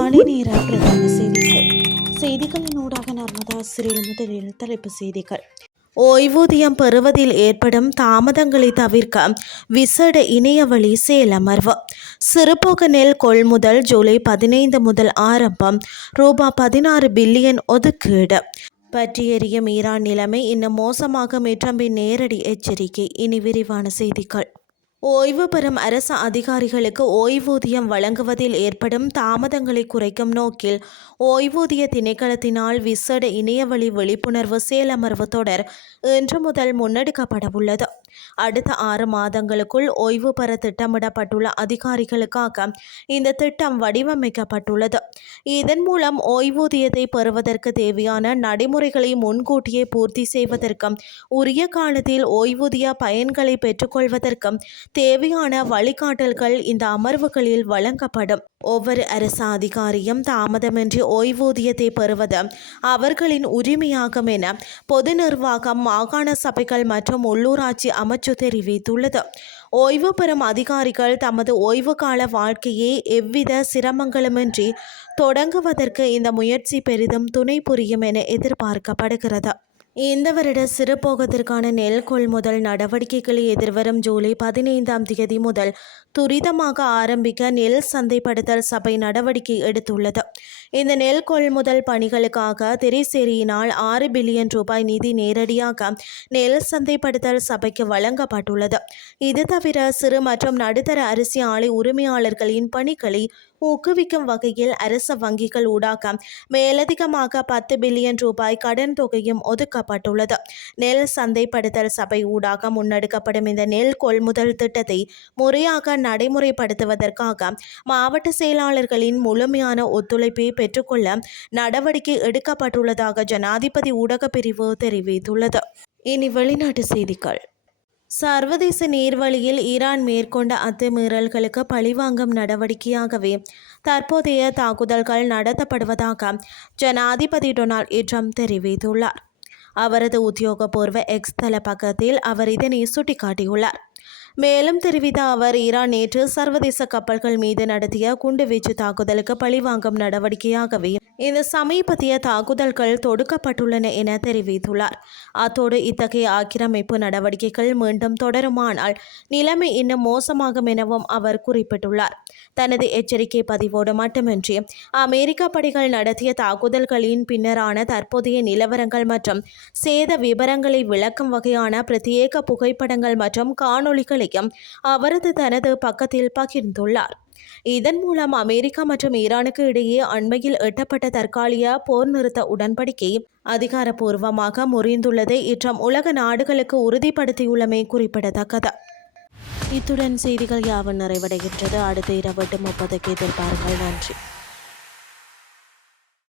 காலை நேர பிரதான செய்திகளின் ஊடாக நர்மதா சிறில் முதலில் தலைப்பு செய்திகள். ஓய்வூதியம் பெறுவதில் ஏற்படும் தாமதங்களை தவிர்க்க விசேட இணையவழி செயலமர்வு. சிறுபோக நெல் கொள்முதல் ஜூலை 15 முதல் ஆரம்பம். ரூபாய் 16 பில்லியன் ஒதுக்கீடு. பற்றி எரியும் ஈரான் நிலைமை இன்னும் மோசமாக ட்ரம்பின் நேரடி எச்சரிக்கை. இனி விரிவான செய்திகள். ஓய்வு பெறும் அரசு அதிகாரிகளுக்கு ஓய்வூதியம் வழங்குவதில் ஏற்படும் தாமதங்களை குறைக்கும் நோக்கில் ஓய்வூதிய திணைக்களத்தினால் விசேட இணையவழி விழிப்புணர்வு செயலமர்வு தொடர் இன்று முதல் முன்னெடுக்கப்படவுள்ளது. அடுத்த 6 மாதங்களுக்குள் ஓய்வு பெற திட்டமிடப்பட்டுள்ள அதிகாரிகளுக்காக இந்த திட்டம் வடிவமைக்கப்பட்டுள்ளது. இதன் மூலம் ஓய்வூதியத்தை பெறுவதற்கு தேவையான நடைமுறைகளை முன்கூட்டியே பூர்த்தி செய்வதற்கும் உரிய காலத்தில் ஓய்வூதிய பயன்களை பெற்றுக்கொள்வதற்கும் தேவையான வழிகாட்டல்கள் இந்த அமர்வுகளில் வழங்கப்படும். ஒவ்வொரு அரசு அதிகாரியும் தாமதமின்றி ஓய்வூதியத்தை பெறுவது அவர்களின் உரிமையாகும் என பொது நிர்வாகம், மாகாண சபைகள் மற்றும் உள்ளூராட்சி அமைச்சு தெரிவித்துள்ளது. ஓய்வு பெறும் அதிகாரிகள் தமது ஓய்வு கால வாழ்க்கையை எவ்வித சிரமங்களுமின்றி தொடங்குவதற்கு இந்த முயற்சி பெரிதும் துணை புரியும் என எதிர்பார்க்கப்படுகிறது. இந்த வருட சிறுபோகத்திற்கான நெல் கொள்முதல் நடவடிக்கைகளை எதிர்வரும் ஜூலை 15ஆம் தேதி முதல் துரிதமாக ஆரம்பிக்க நெல் சந்தைப்படுத்தல் சபை நடவடிக்கை எடுத்துள்ளது. இந்த நெல் கொள்முதல் பணிகளுக்காக திரைசேரியினால் 6 பில்லியன் ரூபாய் நிதி நேரடியாக நெல் சந்தைப்படுத்தல் சபைக்கு வழங்கப்பட்டுள்ளது. இது தவிர சிறு மற்றும் நடுத்தர அரிசி ஆலை உரிமையாளர்களின் பணிகளை ஊக்குவிக்கும் வகையில் அரச வங்கிகள் ஊடாக மேலதிகமாக 10 பில்லியன் ரூபாய் கடன் தொகையும் ஒதுக்கப்பட்டுள்ளது. நெல் சந்தைப்படுத்தல் சபை ஊடாக முன்னெடுக்கப்படும் இந்த நெல் கொள்முதல் திட்டத்தை முறையாக நடைமுறைப்படுத்துவதற்காக மாவட்ட செயலாளர்களின் முழுமையான ஒத்துழைப்பை பெற்றுக்கொள்ள நடவடிக்கை எடுக்கப்பட்டுள்ளதாக ஜனாதிபதி ஊடகப் பிரிவு தெரிவித்துள்ளது. இனி வெளிநாட்டு செய்திகள். சர்வதேச நீர்வழியில் ஈரான் மேற்கொண்ட அத்துமீறல்களுக்கு பழிவாங்கும் நடவடிக்கையாகவே தற்போதைய தாக்குதல்கள் நடத்தப்படுவதாக ஜனாதிபதி டொனால்ட் ட்ரம்ப் தெரிவித்துள்ளார். அவரது உத்தியோகபூர்வ எக்ஸ் தள பக்கத்தில் அவர் இதனை சுட்டிக்காட்டியுள்ளார். மேலும் தெரிவித்த அவர், ஈரான் நேற்று சர்வதேச கப்பல்கள் மீது நடத்திய குண்டுவீச்சு தாக்குதலுக்கு பழிவாங்கும் நடவடிக்கையாகவே இந்த சமீபத்திய தாக்குதல்கள் தொடுக்கப்பட்டுள்ளன என தெரிவித்துள்ளார். அத்தோடு இத்தகைய ஆக்கிரமிப்பு நடவடிக்கைகள் மீண்டும் தொடருமானால் நிலைமை இன்னும் மோசமாகும் எனவும் அவர் குறிப்பிட்டுள்ளார். தனது எச்சரிக்கை பதிவோடு மட்டுமின்றி அமெரிக்க படைகள் நடத்திய தாக்குதல்களின் பின்னரான தற்போதைய நிலவரங்கள் மற்றும் சேத விபரங்களை விளக்கும் வகையான பிரத்யேக புகைப்படங்கள் மற்றும் காணொளிகளையும் அவரது தனது பக்கத்தில் பகிர்ந்துள்ளார். இதன் மூலம் அமெரிக்கா மற்றும் ஈரானுக்கு இடையே அண்மையில் எட்டப்பட்ட தற்காலிக போர் நிறுத்த உடன்படிக்கை அதிகாரப்பூர்வமாக முறிந்துள்ளதை ட்ரம்ப் உலக நாடுகளுக்கு உறுதிப்படுத்தியுள்ளமை குறிப்பிடத்தக்கது. இத்துடன் செய்திகள் யாவும் நிறைவடைகின்றது. அடுத்த இரவு 8:30 எதிர்பாருங்கள். நன்றி.